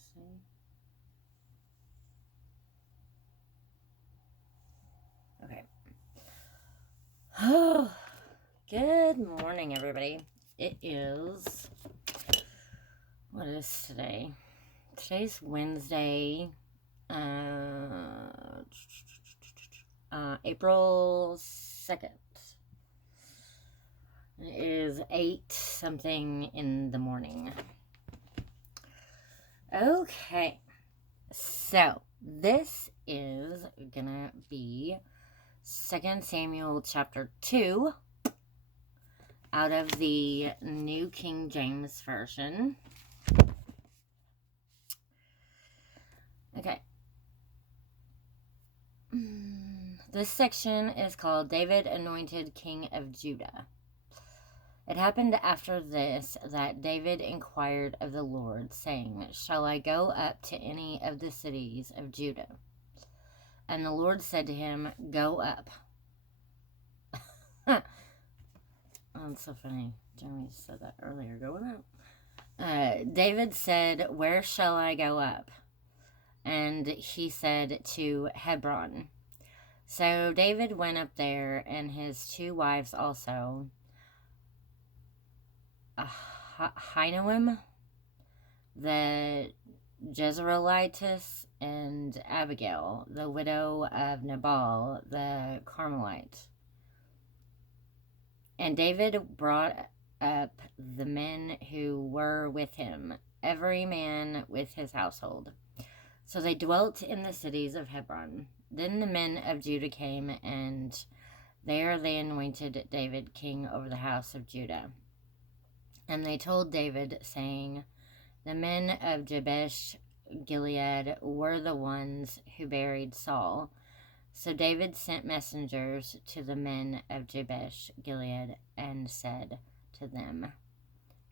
see. Okay. Oh, good morning, everybody. It is, what is today? Today's Wednesday, April 2nd. It is 8 something in the morning. Okay, so this is gonna be 2 Samuel chapter 2 out of the New King James Version. Okay. This section is called David Anointed King of Judah. It happened after this that David inquired of the Lord, saying, "Shall I go up to any of the cities of Judah?" And the Lord said to him, "Go up." Oh, that's so funny. Jeremy said that earlier. Go up. David said, "Where shall I go up?" And he said, "To Hebron." So David went up there, and his 2 wives also, Ahinoam, the Jezreelitess, and Abigail, the widow of Nabal, the Carmelite. And David brought up the men who were with him, every man with his household. So they dwelt in the cities of Hebron. Then the men of Judah came, and there they anointed David king over the house of Judah. And they told David, saying, "The men of Jabesh Gilead were the ones who buried Saul." So David sent messengers to the men of Jabesh Gilead and said to them,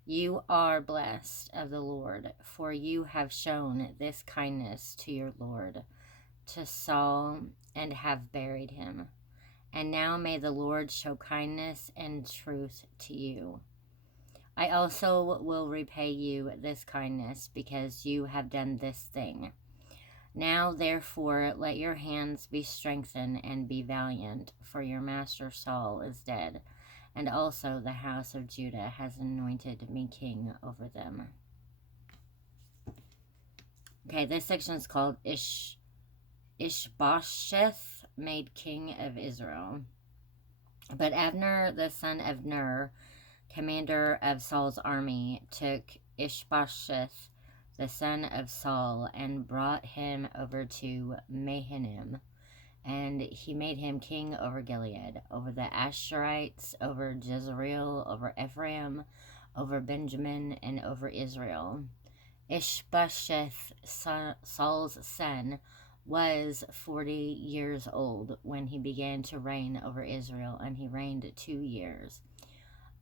"You are blessed of the Lord, for you have shown this kindness to your Lord, to Saul, and have buried him. And now may the Lord show kindness and truth to you. I also will repay you this kindness, because you have done this thing. Now, therefore, let your hands be strengthened and be valiant, for your master Saul is dead, and also the house of Judah has anointed me king over them." Okay, this section is called Ishbosheth made king of Israel. But Abner, the son of Ner, commander of Saul's army, took Ishbosheth, the son of Saul, and brought him over to Mahanaim, and he made him king over Gilead, over the Asherites, over Jezreel, over Ephraim, over Benjamin, and over Israel. Ishbosheth, Saul's son, was 40 years old when he began to reign over Israel, and he reigned 2 years.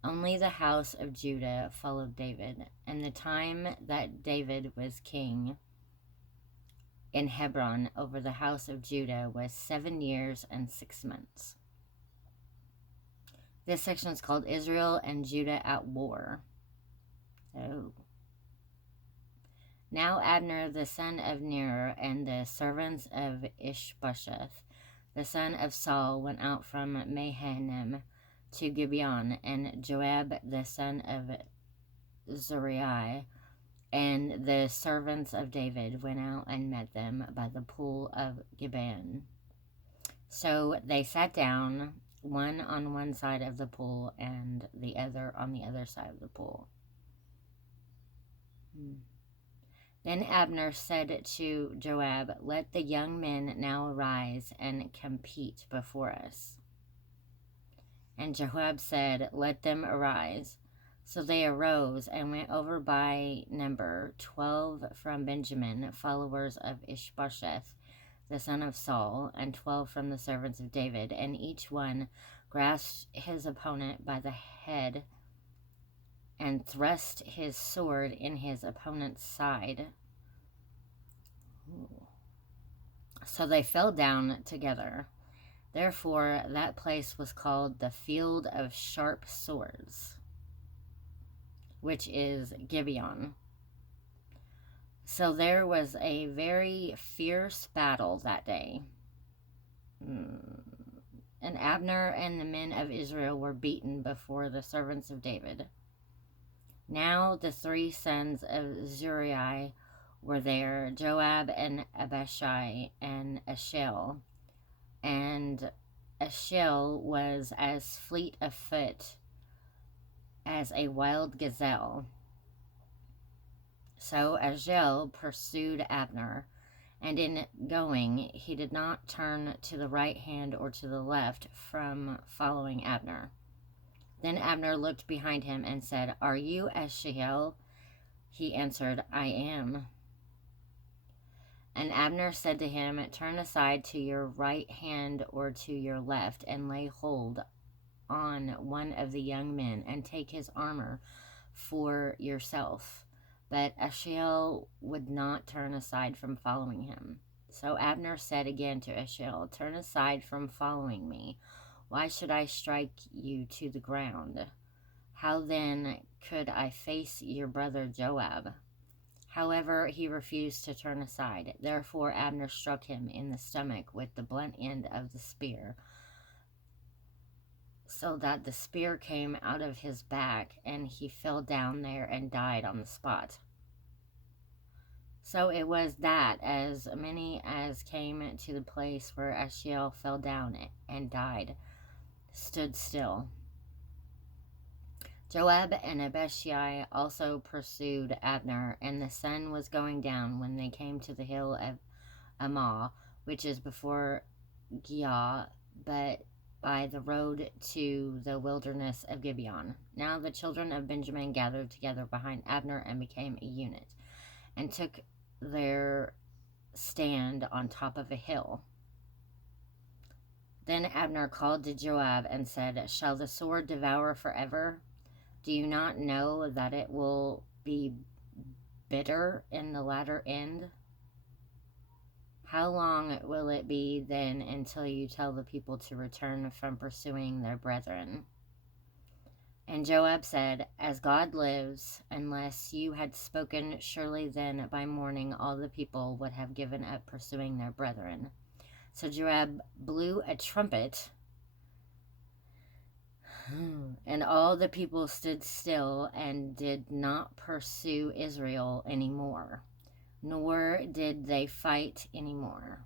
Only the house of Judah followed David, and the time that David was king in Hebron over the house of Judah was 7 years and 6 months. This section is called Israel and Judah at War. Oh. Now Abner, the son of Ner, and the servants of Ishbosheth, the son of Saul, went out from Mahanaim to Gibeon, and Joab, the son of Zeruiah, and the servants of David went out and met them by the pool of Gibeon. So they sat down, one on one side of the pool and the other on the other side of the pool. Then Abner said to Joab, "Let the young men now arise and compete before us." And Joab said, "Let them arise." So they arose and went over by number 12 from Benjamin, followers of Ishbosheth, the son of Saul, and 12 from the servants of David, and each one grasped his opponent by the head and thrust his sword in his opponent's side. So they fell down together. Therefore, that place was called the Field of Sharp Swords, which is Gibeon. So there was a very fierce battle that day. And Abner and the men of Israel were beaten before the servants of David. Now the 3 sons of Zeruiah were there, Joab and Abishai and Asahel. And Asahel was as fleet of foot as a wild gazelle. So Asahel pursued Abner, and in going he did not turn to the right hand or to the left from following Abner. Then Abner looked behind him and said, "Are you Asahel?" He answered, "I am." And Abner said to him, "Turn aside to your right hand or to your left, and lay hold on one of the young men, and take his armor for yourself." But Asahel would not turn aside from following him. So Abner said again to Asahel, "Turn aside from following me. Why should I strike you to the ground? How then could I face your brother Joab?" However, he refused to turn aside. Therefore Abner struck him in the stomach with the blunt end of the spear, so that the spear came out of his back, and he fell down there and died on the spot. So it was that as many as came to the place where Asahel fell down and died stood still. Joab and Abishai also pursued Abner, and the sun was going down when they came to the hill of Ammah, which is before Giah, but by the road to the wilderness of Gibeon. Now the children of Benjamin gathered together behind Abner and became a unit, and took their stand on top of a hill. Then Abner called to Joab and said, "Shall the sword devour forever? Do you not know that it will be bitter in the latter end? How long will it be then until you tell the people to return from pursuing their brethren?" And Joab said, "As God lives, unless you had spoken, surely then by morning all the people would have given up pursuing their brethren." So Joab blew a trumpet, and all the people stood still and did not pursue Israel anymore, nor did they fight anymore.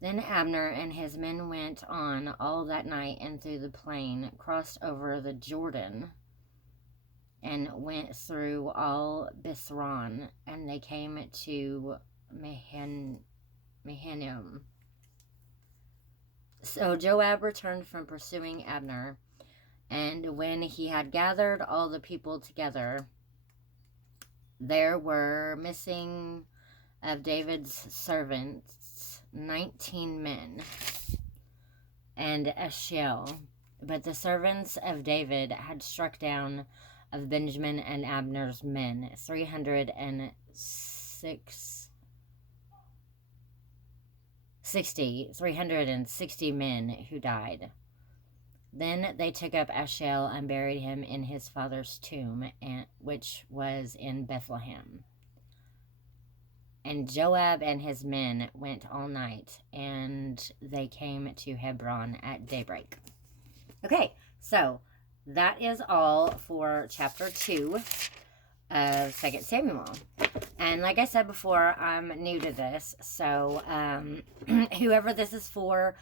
Then Abner and his men went on all that night and through the plain, crossed over the Jordan, and went through all Bithron, and they came to Mahanaim. So Joab returned from pursuing Abner, and when he had gathered all the people together, there were missing of David's servants 19 men, and Asahel. But the servants of David had struck down of Benjamin and Abner's men 360 men who died. Then they took up Asahel and buried him in his father's tomb, which was in Bethlehem. And Joab and his men went all night, and they came to Hebron at daybreak. Okay, so that is all for chapter 2 of 2 Samuel. And like I said before, I'm new to this, so whoever this is for,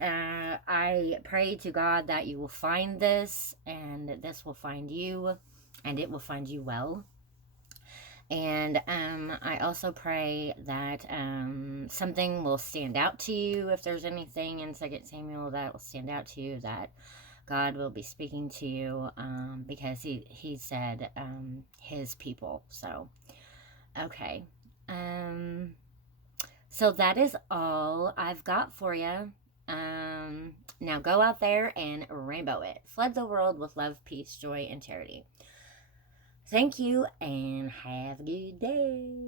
I pray to God that you will find this, and this will find you, and it will find you well. And I also pray that something will stand out to you. If there's anything in 2 Samuel that will stand out to you, that God will be speaking to you, because he said his people. So, okay. So that is all I've got for you. Now go out there and rainbow it. Flood the world with love, peace, joy, and charity. Thank you, and have a good day.